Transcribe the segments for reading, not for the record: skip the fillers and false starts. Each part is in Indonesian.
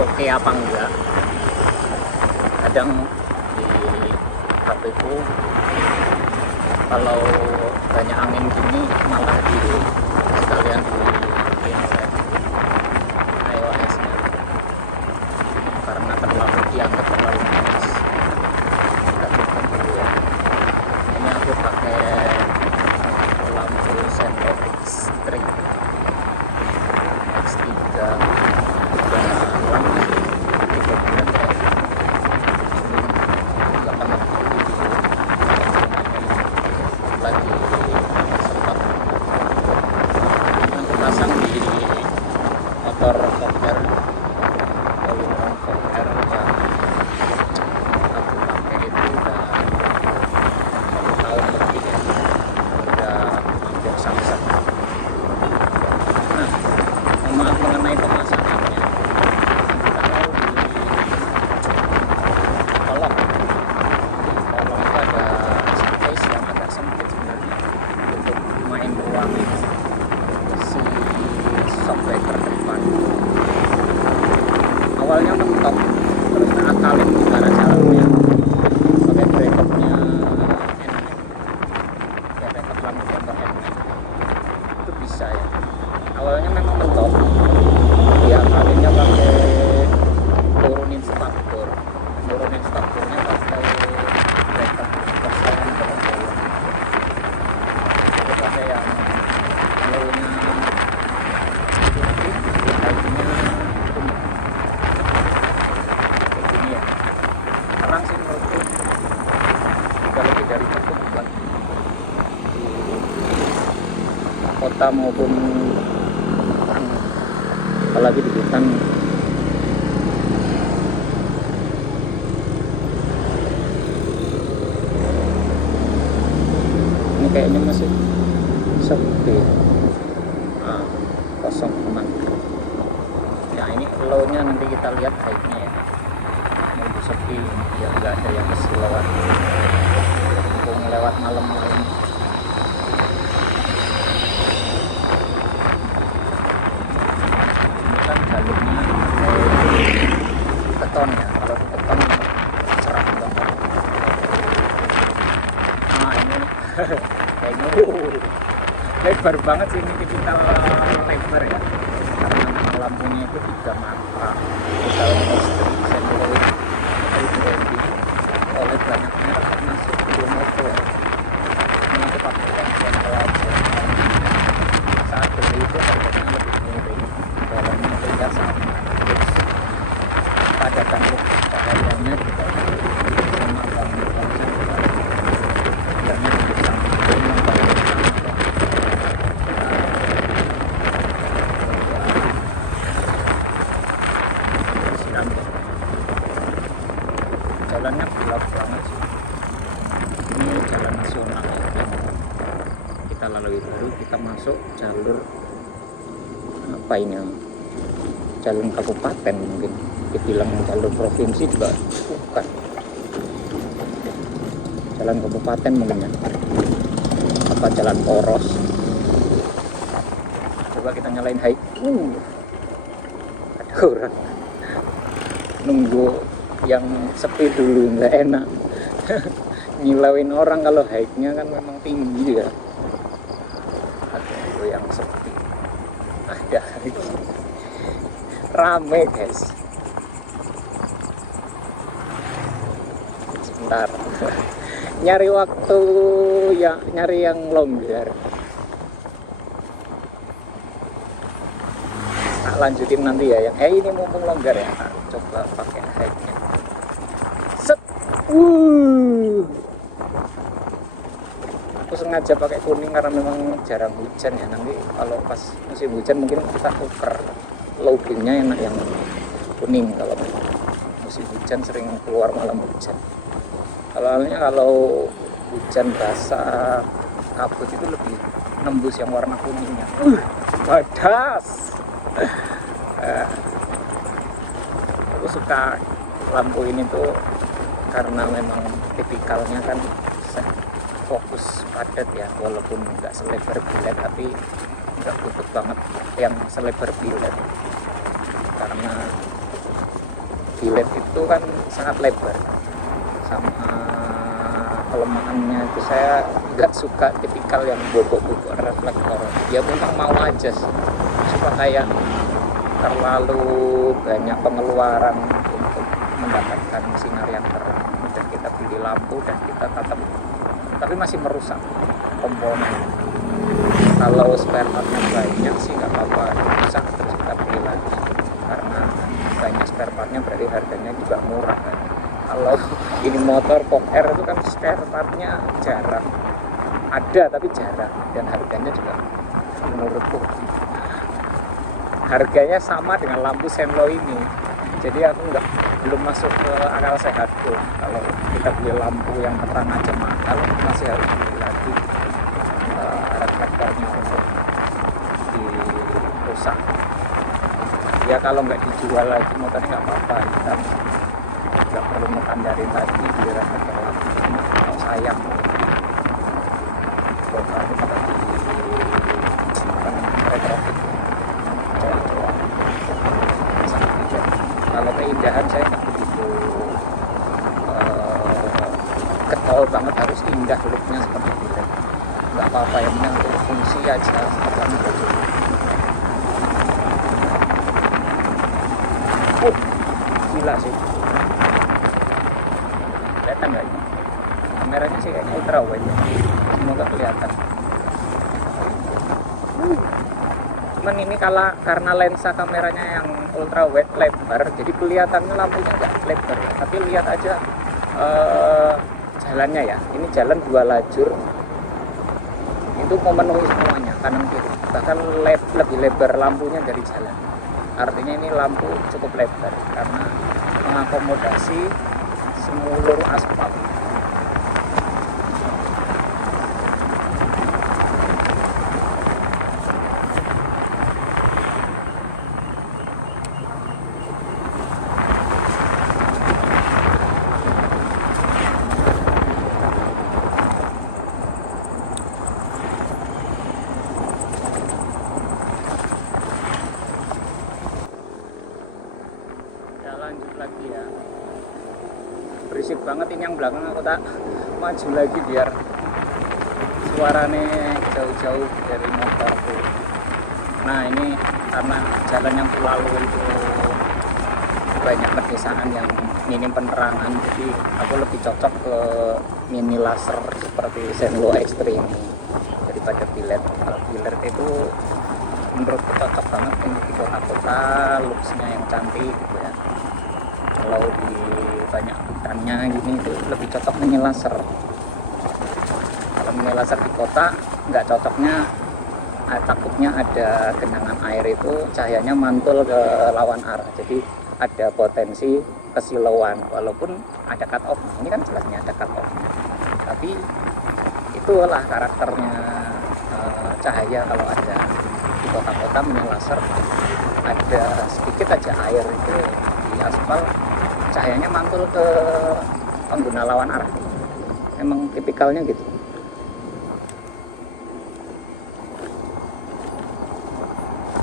oke apa enggak. Kadang di HP ku kalau banyak angin gini malah di sekalian di reset iOS nya karena terlalu dianggap terlalu panas. Kita tutup dulu ya. Ini aku pakai lampu sendok X3 dan lampu tipe bulan lagi sempat yang pasang di motor Fokker Polyron Fokker yang aku pakai itu udah 1 tahun lebih ya, udah hampir samsak. Nah, maaf mengenai pemasangannya, kita mau di kolong itu ada space yang agak sempit sebenarnya untuk main ruang si shockbreaker depan. Awalnya mentok, terus akalin gimana caranya pakai bracketnya enak ya, bracket lampu motor enak itu bisa ya. Awalnya memang mentok, dia akalinnya pakai turunin starturnya pakai bracket kosongan berapa itu pakai yang low-nya begini ya. Terang sih menurutku, juga lebih dari cukup buat di kota maupun hutan, apalagi di hutan. Ini kayaknya masih sepi, kosong teman ya. Ini low-nya nanti kita lihat high-nya ya. Ini sepi ya, nggak ada yang mesti lewat malam-malam. Ini kan jalurnya beton ya, kalau di beton cerah banget. Nah ini kayaknya lebar banget sih, ini tipikal lebar ya, karena memang lampunya itu 3 mata tipikal industri seluloid branding oleh banyak merek termasuk Bromoto ya. Ini aku pakai yang sampel aja, saat beli itu harganya lebih miring, dalamnya beda sama, terus padatan look cahayaannya juga sama banget, harganya lebih sama. Jalannya gelap banget sih. Ini jalan nasional ya, yang kita lalui. Baru kita masuk jalur apa ini, jalur kabupaten, mungkin dibilang jalur provinsi juga bukan, jalan kabupaten mungkin ya, apa jalan poros. Coba kita nyalain high. Ada orang nunggu yang sepi dulu, nggak enak. Nyilauin orang kalau hike-nya kan memang tinggi ya. Ada yang sepi, ada rame guys. Sebentar. Nyari waktu ya, nyari yang longgar. Tak lanjutin nanti ya, yang ini mumpung longgar ya, tak coba pakai hike-nya. Set. Aku sengaja pakai kuning karena memang jarang hujan ya. Nanti kalau pas musim hujan mungkin kita tuker low beam-nya, enak yang kuning. Kalau musim hujan sering keluar malam hujan. Kalau hujan basah kabut itu lebih nembus yang warna kuningnya. Padas. Aku suka lampu ini tuh karena memang tipikalnya kan fokus padat ya, walaupun nggak selebar bilet tapi nggak tutup banget yang selebar bilet, karena bilet itu kan sangat lebar, sama kelemahannya itu saya nggak suka tipikal yang bobok-bobok reflektor. Ya memang mau aja sih, cuma kayak terlalu banyak pengeluaran untuk mendapatkan sinar yang terang, dan kita pilih lampu dan kita tetap tapi masih merusak komponen. Kalau spare partnya banyak sih nggak apa-apa, rusak terus kita beli lagi, karena banyak spare partnya berarti harganya juga murah kan. Kalau ini motor Pok R itu kan spare partnya jarang ada, tapi jarang, dan harganya juga menurutku harganya sama dengan lampu Senlo ini. Jadi aku belum masuk ke akal sehatku. Kalau kita beli lampu yang terang aja mahal, masih harus beli lagi reflektornya untuk dirusak. Ya kalau nggak dijual lagi motornya nggak apa-apa, kita nggak perlu ngekandarin tadi beli reflektor lagi. Kalau sayang buat aku tadi retrofit cowok-cowok. Kalau keindahan saya nggak begitu getol banget harus indah looknya seperti itu. Nggak apa-apa, yang penting untuk fungsi aja apa gitu. Gila sih, kelihatan nggak ini? Kameranya sih kayaknya ultra wide ya, semoga kelihatan. Cuman ini karena lensa kameranya yang ultra wide lebar, jadi kelihatannya lampunya nggak lebar ya. Tapi lihat aja jalannya ya, ini jalan 2 lajur, itu memenuhi semuanya kanan kiri, bahkan lebih lebar lampunya dari jalan. Artinya ini lampu cukup lebar karena mengakomodasi semulur aspal. Lanjut lagi ya, berisik banget ini yang belakang, aku tak maju lagi biar suaranya jauh-jauh dari motorku. Nah ini karena jalan yang lalu itu banyak pedesaan yang minim penerangan, jadi aku lebih cocok ke mini laser seperti Senlo Extreme daripada Billet. Kalau Billet itu menurutku cocok banget untuk di kota-kota, looksnya yang cantik gitu ya. Kalau di banyak hutannya gini itu lebih cocok mini laser. Kalau mini laser di kota nggak cocoknya, takutnya ada genangan air itu cahayanya mantul ke lawan arah, jadi ada potensi kesilauan walaupun ada cut off. Ini kan jelasnya ada cut off, tapi itulah karakternya cahaya kalau ada di kota-kota mini laser. Ada sedikit aja air itu di aspal, cahayanya mantul ke pengguna lawan arah. Emang tipikalnya gitu.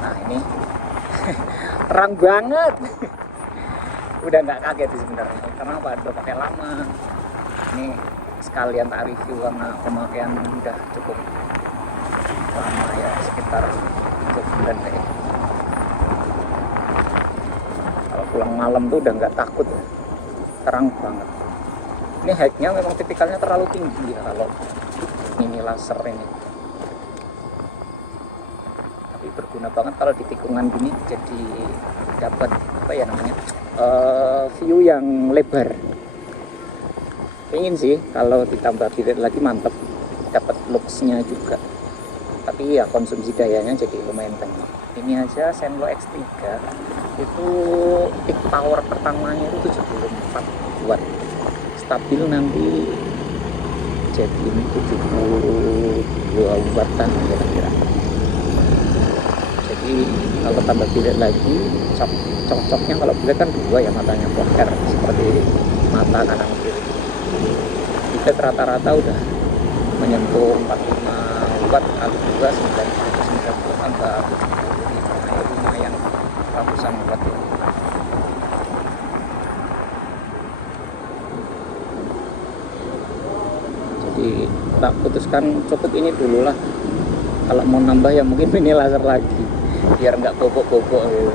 Nah ini terang banget. Udah nggak kaget sih sebenarnya. Kenapa? Udah pakai lama. Ini sekalian tak review karena pemakaian udah cukup lama ya, sekitar 3 bulan deh. Kalau pulang malam tuh udah nggak takut ya. Terang banget. Ini height-nya memang tipikalnya terlalu tinggi ya kalau mini laser ini. Tapi berguna banget kalau di tikungan gini, jadi dapat apa ya namanya, view yang lebar. Pengen sih kalau ditambah bilet lagi mantep, dapat looks-nya juga. Tapi ya konsumsi dayanya jadi lumayan banyak. Ini aja Senlo X3 itu peak power pertamanya itu 74 watt, stabil nanti jadi 72 wattan kira-kira. Jadi kalau tambah bilet lagi cocoknya, kalau bilet kan 2 ya matanya Pok R, seperti mata kanan kiri. Bilet rata-rata udah menyentuh 45 watt, kali 2 90 tambah 70, lumayan ratusan watt ya. tak putuskan cukup ini dulu lah. Kalau mau nambah ya mungkin mini laser lagi biar nggak bobok-bobok gitu.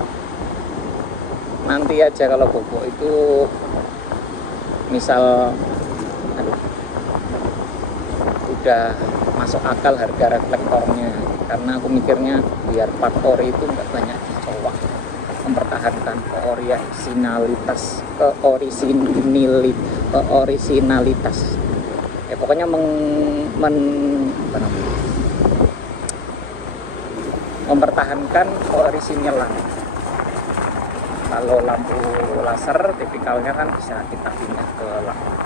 Nanti aja kalau bobok itu misal udah masuk akal harga reflektornya, karena aku mikirnya biar faktori itu nggak banyak dicowak, mempertahankan keorisinalitas ya pokoknya mempertahankan orisinilnya. Kalau lampu laser tipikalnya kan bisa kita pindah ke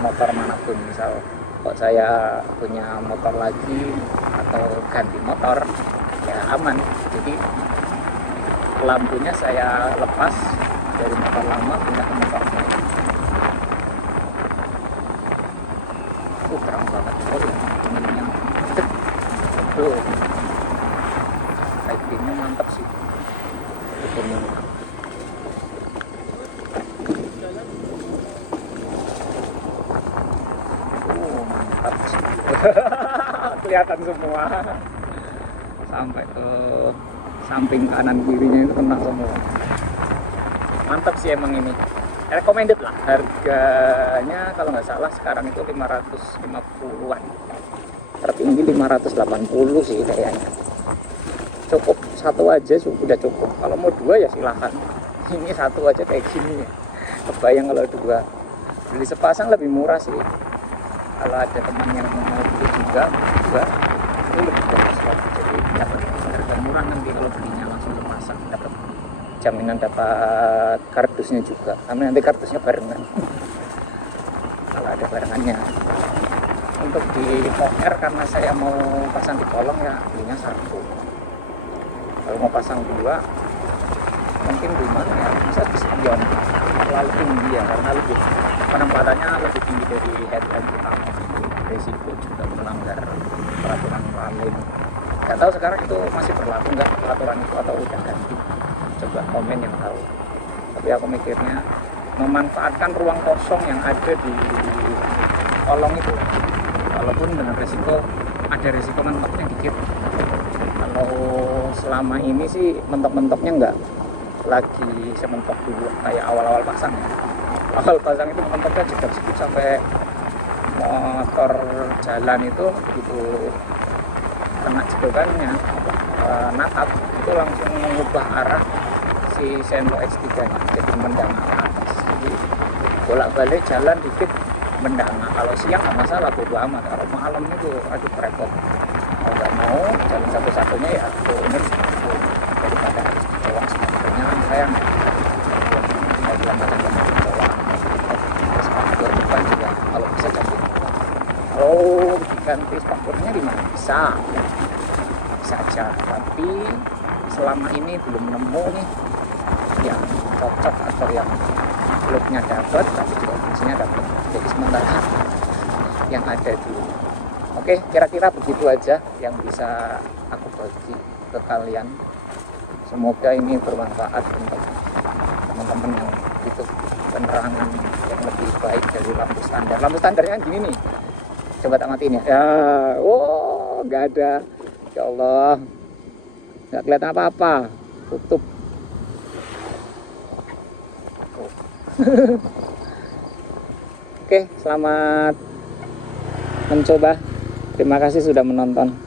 motor manapun, misal kok saya punya motor lagi atau ganti motor ya aman, jadi lampunya saya lepas dari motor lama pindah ke motor baru. Terang banget, ininya tuh lightingnya mantap sih. Mantap sih. Kelihatan semua sampai ke samping kanan kirinya itu kena semua. Mantap sih emang ini, recommended lah. Harganya kalau nggak salah sekarang itu 550-an, tertinggi 580 sih kayaknya. Cukup satu aja udah cukup, kalau mau dua ya silahkan. Ini satu aja kayak gini ya, kebayang kalau dua. Beli sepasang lebih murah sih, kalau ada teman yang mau beli juga dua itu lebih bagus lagi, jadi dapat harga murah nanti kalau belinya langsung sepasang, dapat jaminan dapat kardusnya juga, karena nanti kardusnya barengan kalau ada barengannya. Untuk di OR karena saya mau pasang di kolong ya belinya satu, kalau mau pasang dua mungkin gimana ya, bisa di spion terlalu tinggi ya, karena lebih penempatannya lebih tinggi dari headlamp utama, resiko juga melanggar peraturan lalu. Nggak tahu sekarang itu masih berlaku nggak peraturan itu atau udah ganti, coba komen yang tahu. Tapi aku mikirnya memanfaatkan ruang kosong yang ada di kolong itu, walaupun dengan resiko ada resiko mentoknya dikit. Kalau selama ini sih mentok-mentoknya nggak lagi sementok dulu kayak awal-awal pasang ya. Awal pasang itu mentoknya juga sedikit sampai motor jalan itu begitu kena jedokannya natap itu langsung mengubah arah si Senlo X3 nya jadi mendangak ke atas, jadi bolak-balik jalan dikit mendangak. Kalau siang nggak masalah, bodo amat. Kalau malam itu aduh repot, mau nggak mau jalan satu-satunya ya turunin daripada harus dicowok sebagainya. Saya nggak bilang macam dicowok spakbor depan juga kalau bisa ganti. Kalau diganti spakbornya di mana bisa aja, tapi selama ini belum nemu nih yang cocok atau yang looknya dapat tapi juga fungsinya dapat, jadi sementara yang ada dulu. Oke, kira-kira begitu aja yang bisa aku bagi ke kalian. Semoga ini bermanfaat untuk teman-teman yang butuh penerangan yang lebih baik dari lampu standar. Lampu standarnya kan gini nih, coba tak matiin ya. Oh nggak ada, ya Allah, nggak kelihatan apa-apa, tutup. Oke, selamat mencoba. Terima kasih sudah menonton.